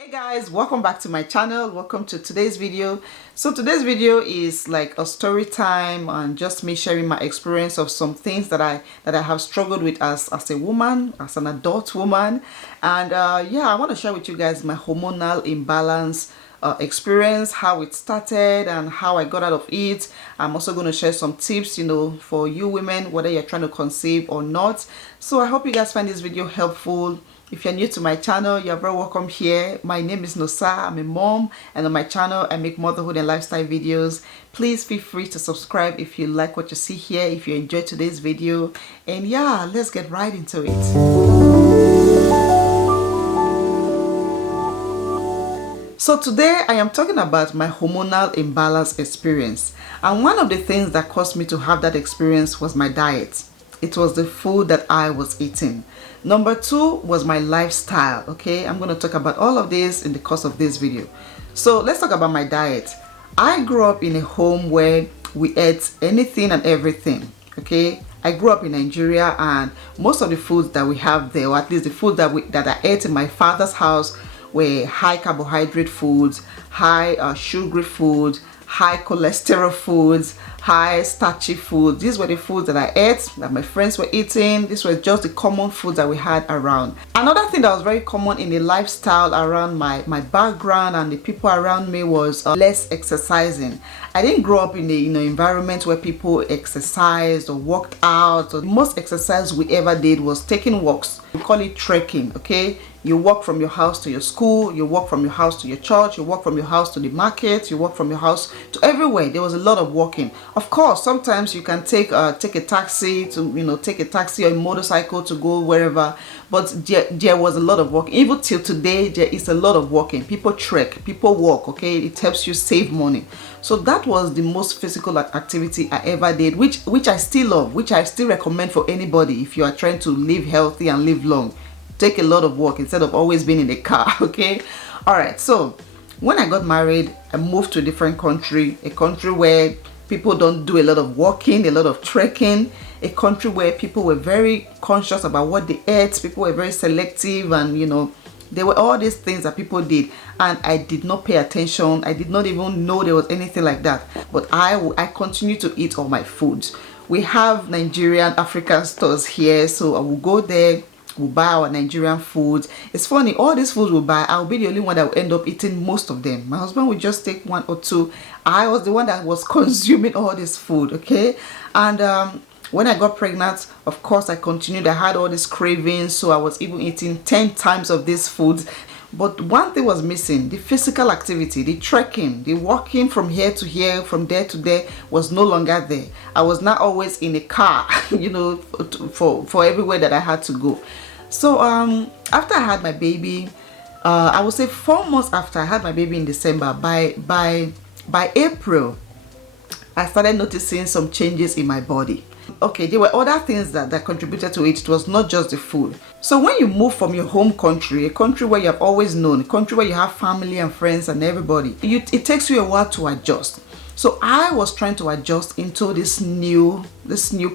Hey guys, welcome back to my channel. Welcome to today's video. So today's video is like a story time and just me sharing my experience of some things that I have struggled with as a woman, as an adult woman. And yeah, I want to share with you guys my hormonal imbalance experience, how it started and how I got out of it. I'm also going to share some tips, for you women, whether you're trying to conceive or not. So I hope you guys find this video helpful. If you're new to my channel, you're very welcome here. My name is Nosa. I'm a mom, and on my channel I make motherhood and lifestyle videos. Please feel free to subscribe if you like what you see here, if you enjoyed today's video. And yeah, let's get right into it. So today I am talking about my hormonal imbalance experience. And one of the things that caused me to have that experience was my diet. It was the food that I was eating. Number two was my lifestyle. Okay, I'm going to talk about all of this in the course of this video. So let's talk about my diet. I grew up in a home where we ate anything and everything. Okay, I grew up in Nigeria, and most of the foods that we have there, or at least the food that I ate in my father's house, were high carbohydrate foods, high sugary foods, high cholesterol foods, high starchy foods. These were the foods that I ate, that my friends were eating. These were just the common foods that we had around. Another thing that was very common in the lifestyle around my background and the people around me was less exercising. I didn't grow up in the environment where people exercised or worked out. So the most exercise we ever did was taking walks. We call it trekking. Okay, you walk from your house to your school, you walk from your house to your church, you walk from your house to the market, you walk from your house to everywhere. There was a lot of walking. Of course, sometimes you can take a taxi or a motorcycle to go wherever, but there was a lot of walking. Even till today, there is a lot of walking. People trek, people walk. Okay, it helps you save money. So that was the most physical activity I ever did, which I still love, which I still recommend for anybody if you are trying to live healthy and live long. Take a lot of walk instead of always being in the car. Okay, all right. So when I got married, I moved to a different country, a country where people don't do a lot of walking, a lot of trekking, a country where people were very conscious about what they ate. People were very selective, and there were all these things that people did, and I did not pay attention. I did not even know there was anything like that. But I continue to eat all my foods. We have Nigerian African stores here, so I will go there. We'll buy our Nigerian foods. It's funny, all these foods we'll buy, I'll be the only one that will end up eating most of them. My husband will just take one or two. I was the one that was consuming all this food. Okay, and when I got pregnant, of course I continued. I had all these cravings, so I was even eating 10 times of these foods. But one thing was missing: the physical activity, the trekking, the walking from here to here, from there to there was no longer there. I was not always in a car, for everywhere that I had to go. So after I had my baby, I would say 4 months after I had my baby in December, by April, I started noticing some changes in my body. Okay, there were other things that contributed to it. It was not just the food. So when you move from your home country, a country where you have always known, a country where you have family and friends and everybody, it takes you a while to adjust. So I was trying to adjust into this new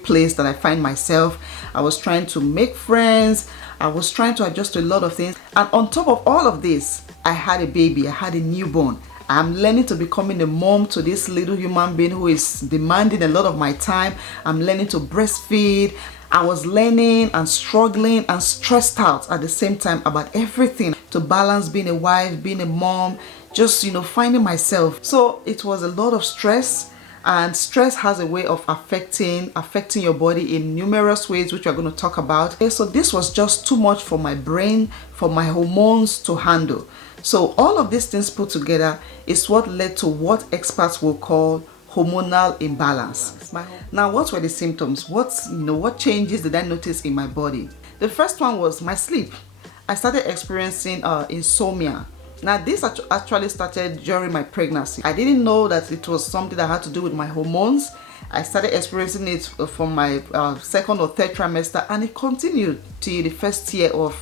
place that I find myself. I was trying to make friends. I was trying to adjust to a lot of things. And on top of all of this, I had a baby. I had a newborn. I'm learning to becoming a mom to this little human being who is demanding a lot of my time. I'm learning to breastfeed. I was learning and struggling and stressed out at the same time about everything to balance being a wife, being a mom, just finding myself. So it was a lot of stress, and stress has a way of affecting your body in numerous ways, which we're going to talk about. Okay, so this was just too much for my brain, for my hormones to handle. So all of these things put together is what led to what experts will call hormonal imbalance. Now, what were the symptoms? What changes did I notice in my body? The first one was my sleep. I started experiencing insomnia. Now, this actually started during my pregnancy. I didn't know that it was something that had to do with my hormones. I started experiencing it from my second or third trimester, and it continued to the first year of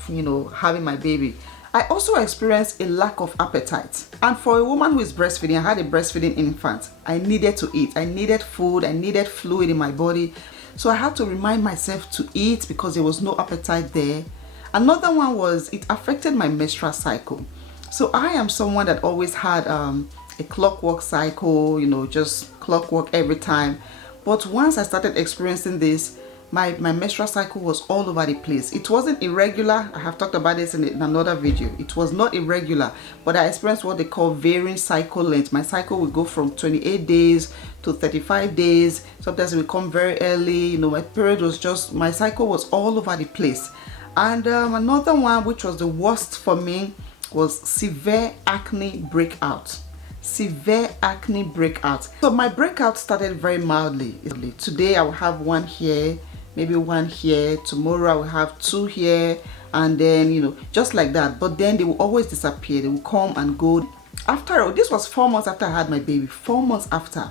having my baby. I also experienced a lack of appetite. And for a woman who is breastfeeding, I had a breastfeeding infant. I needed to eat. I needed food. I needed fluid in my body. So I had to remind myself to eat because there was no appetite there. Another one was it affected my menstrual cycle. So I am someone that always had a clockwork cycle, you know, just clockwork every time. But once I started experiencing this, my menstrual cycle was all over the place. It wasn't irregular. I have talked about this in another video. It was not irregular, but I experienced what they call varying cycle length. My cycle would go from 28 days to 35 days. Sometimes it would come very early. You know, my period was just, my cycle was all over the place. And another one, which was the worst for me, was severe acne breakout. Severe acne breakout. So my breakout started very mildly. Today I will have one here, maybe one here. Tomorrow I will have two here, and then, you know, just like that. But then they will always disappear. They will come and go. After all, this was 4 months after I had my baby. 4 months after.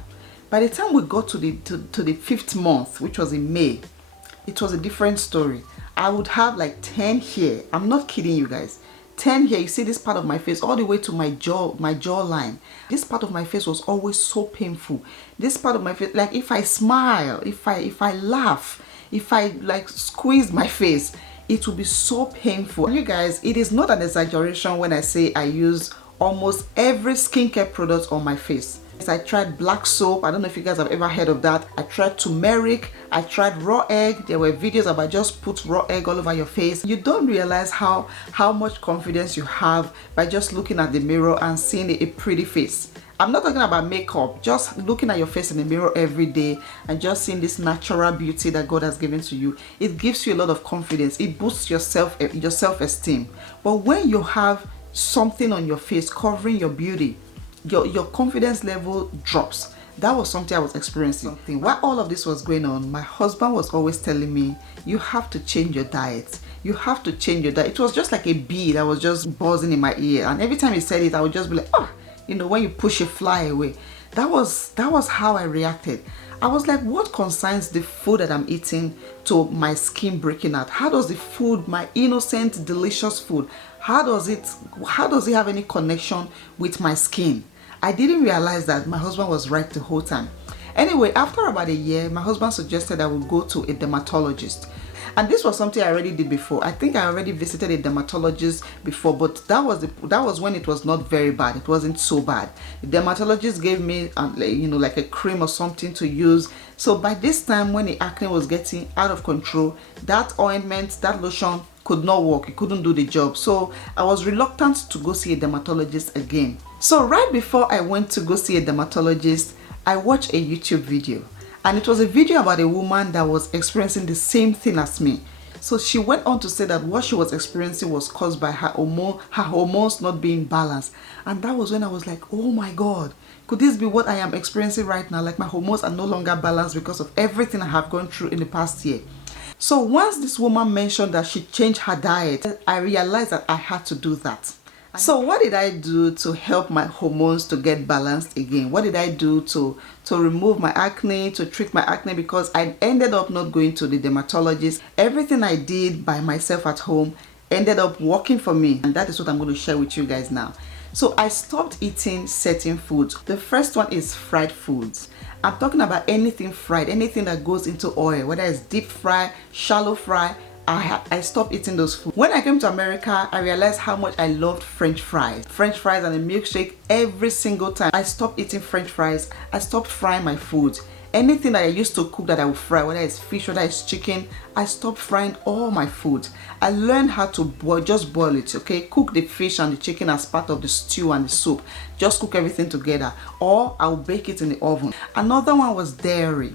By the time we got to the 5th month, which was in May, it was a different story. I would have like 10 here. I'm not kidding you guys. 10 here. You see this part of my face all the way to my jawline. This part of my face was always so painful. This part of my face, like if I smile, if I laugh, if I like squeeze my face, it will be so painful. And you guys, it is not an exaggeration when I say I use almost every skincare product on my face. I tried black soap. I don't know if you guys have ever heard of that. I tried turmeric. I tried raw egg. There were videos about just put raw egg all over your face. You don't realize how much confidence you have by just looking at the mirror and seeing a pretty face. I'm not talking about makeup, just looking at your face in the mirror every day and just seeing this natural beauty that God has given to you. It gives you a lot of confidence. It boosts your self-esteem. But when you have something on your face covering your beauty, your confidence level drops. That was something I was experiencing. While all of this was going on, my husband was always telling me, you have to change your diet. You have to change your diet. It was just like a bee that was just buzzing in my ear. And every time he said it, I would just be like, oh, you know, when you push a fly away. That was how I reacted. I was like, what concerns the food that I'm eating to my skin breaking out? How does the food, my innocent, delicious food, how does it have any connection with my skin? I didn't realize that my husband was right the whole time. Anyway, after about a year, my husband suggested I would go to a dermatologist. And this was something I already did before. I think I already visited a dermatologist before, but that was when it was not very bad. It wasn't so bad. The dermatologist gave me, you know, like a cream or something to use. So by this time, when the acne was getting out of control, that ointment, that lotion could not work. It couldn't do the job. So I was reluctant to go see a dermatologist again. So right before I went to go see a dermatologist, I watched a YouTube video. And it was a video about a woman that was experiencing the same thing as me. So she went on to say that what she was experiencing was caused by her hormones not being balanced. And that was when I was like, oh my God, could this be what I am experiencing right now? Like my hormones are no longer balanced because of everything I have gone through in the past year. So once this woman mentioned that she changed her diet, I realized that I had to do that. So what did I do to help my hormones to get balanced again? What did I do to remove my acne, to treat my acne? Because I ended up not going to the dermatologist. Everything I did by myself at home ended up working for me. And that is what I'm going to share with you guys now. So I stopped eating certain foods. The first one is fried foods. I'm talking about anything fried, anything that goes into oil, whether it's deep fry, shallow fry. I stopped eating those foods. When I came to America, I realized how much I loved French fries. French fries and a milkshake every single time. I stopped eating French fries. I stopped frying my food. Anything that I used to cook that I would fry, whether it's fish, whether it's chicken, I stopped frying all my food. I learned how to just boil it, okay? Cook the fish and the chicken as part of the stew and the soup. Just cook everything together. Or I'll bake it in the oven. Another one was dairy.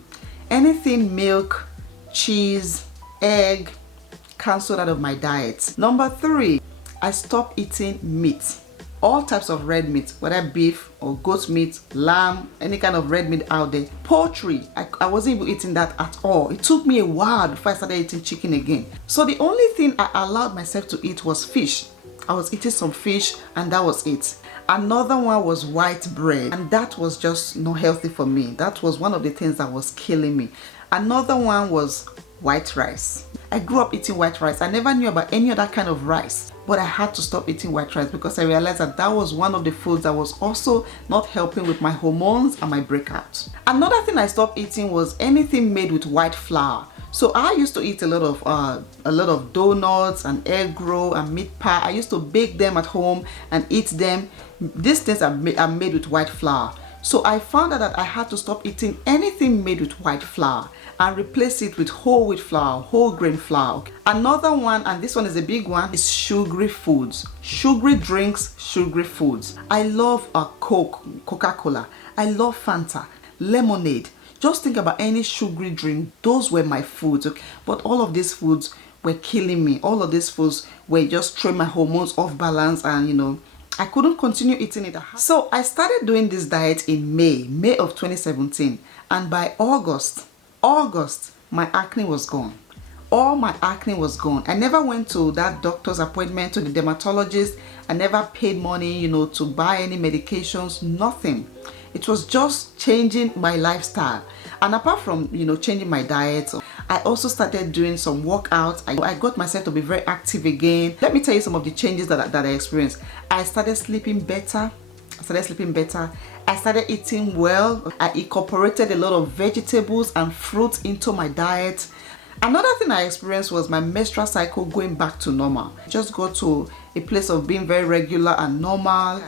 Anything milk, cheese, egg, cancelled out of my diet. Number 3, I stopped eating meat. All types of red meat, whether beef or goat meat, lamb, any kind of red meat out there. Poultry, I wasn't even eating that at all. It took me a while before I started eating chicken again. So the only thing I allowed myself to eat was fish. I was eating some fish and that was it. Another one was white bread, and that was just not healthy for me. That was one of the things that was killing me. Another one was white rice. I grew up eating white rice. I never knew about any other kind of rice, but I had to stop eating white rice because I realized that that was one of the foods that was also not helping with my hormones and my breakouts. Another thing I stopped eating was anything made with white flour. So I used to eat a lot of donuts and egg roll and meat pie. I used to bake them at home and eat them. These things are made with white flour. So I found out that I had to stop eating anything made with white flour and replace it with whole wheat flour, whole grain flour. Another one, and this one is a big one, is sugary foods. Sugary drinks, sugary foods. I love Coca-Cola. I love Fanta, lemonade. Just think about any sugary drink. Those were my foods. Okay? But all of these foods were killing me. All of these foods were just throwing my hormones off balance, and I couldn't continue eating it. So I started doing this diet in May of 2017, and by August, my acne was gone. All my acne was gone. I never went to that doctor's appointment, to the dermatologist. I never paid money, to buy any medications, nothing. It was just changing my lifestyle. And apart from, changing my diet, I also started doing some workouts. I got myself to be very active again. Let me tell you some of the changes that I experienced. I started sleeping better. I started eating well. I incorporated a lot of vegetables and fruits into my diet. Another thing I experienced was my menstrual cycle going back to normal. I just got to a place of being very regular and normal.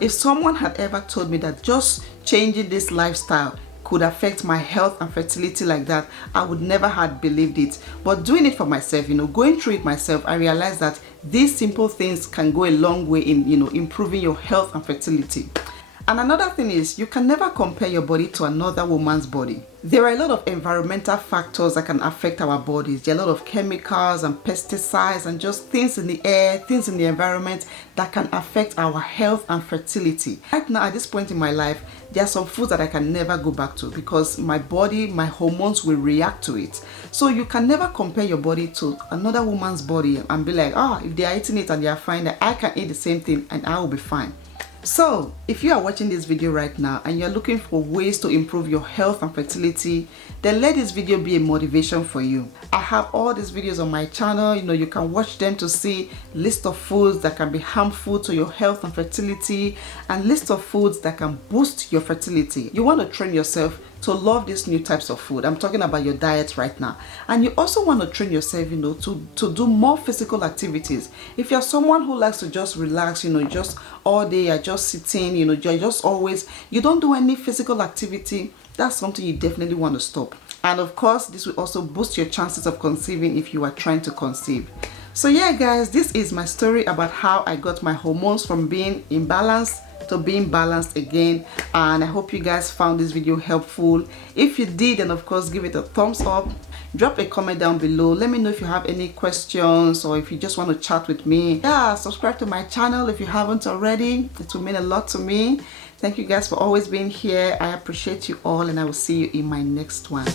If someone had ever told me that just changing this lifestyle could affect my health and fertility like that, I would never have believed it. But doing it for myself, going through it myself, I realized that these simple things can go a long way in, improving your health and fertility. And another thing is, you can never compare your body to another woman's body. There are a lot of environmental factors that can affect our bodies. There are a lot of chemicals and pesticides and just things in the air, things in the environment that can affect our health and fertility. Right now, at this point in my life, there are some foods that I can never go back to because my body, my hormones will react to it. So you can never compare your body to another woman's body and be like, if they are eating it and they are fine, that I can eat the same thing and I will be fine. So if you are watching this video right now and you're looking for ways to improve your health and fertility, then let this video be a motivation for you. I have all these videos on my channel. You can watch them to see list of foods that can be harmful to your health and fertility, and list of foods that can boost your fertility. You want to train yourself to love these new types of food. I'm talking about your diet right now. And you also want to train yourself, to do more physical activities. If you're someone who likes to just relax, just all day, you're just sitting, you're just always, you don't do any physical activity, that's something you definitely want to stop. And of course, this will also boost your chances of conceiving if you are trying to conceive. So yeah, guys, this is my story about how I got my hormones from being imbalanced to being balanced again, and I hope you guys found this video helpful. If you did, then of course give it a thumbs up, drop a comment down below, let me know if you have any questions or if you just want to chat with me. Subscribe to my channel if you haven't already. It will mean a lot to me. Thank you guys for always being here. I appreciate you all, and I will see you in my next one.